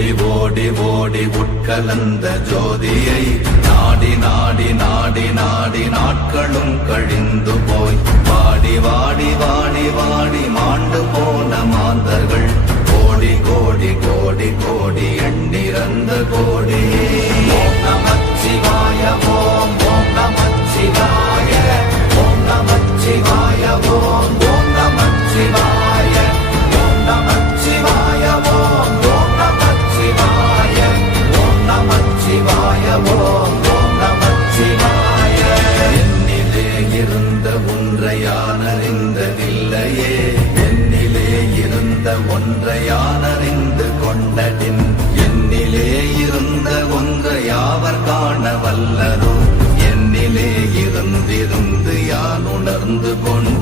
ஓடி ஓடி உட்கலந்த ஜோதியை நாடி நாடி நாடி நாடி நாட்களும் கழிந்து போய் வாடி வாடி வாடி வாடி மாண்டு போன மாந்தர்கள் கோடி கோடி கோடி கோடி எண்ணிறந்த கோடி. ஓம் நமச்சிவாய ஓம் ஓம் நமச்சிவாய ஓம் நமச்சிவாய ஓம் ஓம் நமச்சிவாய ஓம் நமச்சிவாய ஓம் ஓம் நமச்சிவாய ஓம் நமச்சிவாய ஓம் ஓம் நமச்சிவாய. என்னிலே இருந்த ஒன்றை யான் அறிந்ததில்லையே, என்னிலே இருந்த ஒன்றை யான் அறிந்து கொண்டடின், என்னிலே இருந்த ஒன்றை யாவர் காண வல்லரோ, என்னிலே இருந்திருந்து யான் உணர்ந்து கொண்டு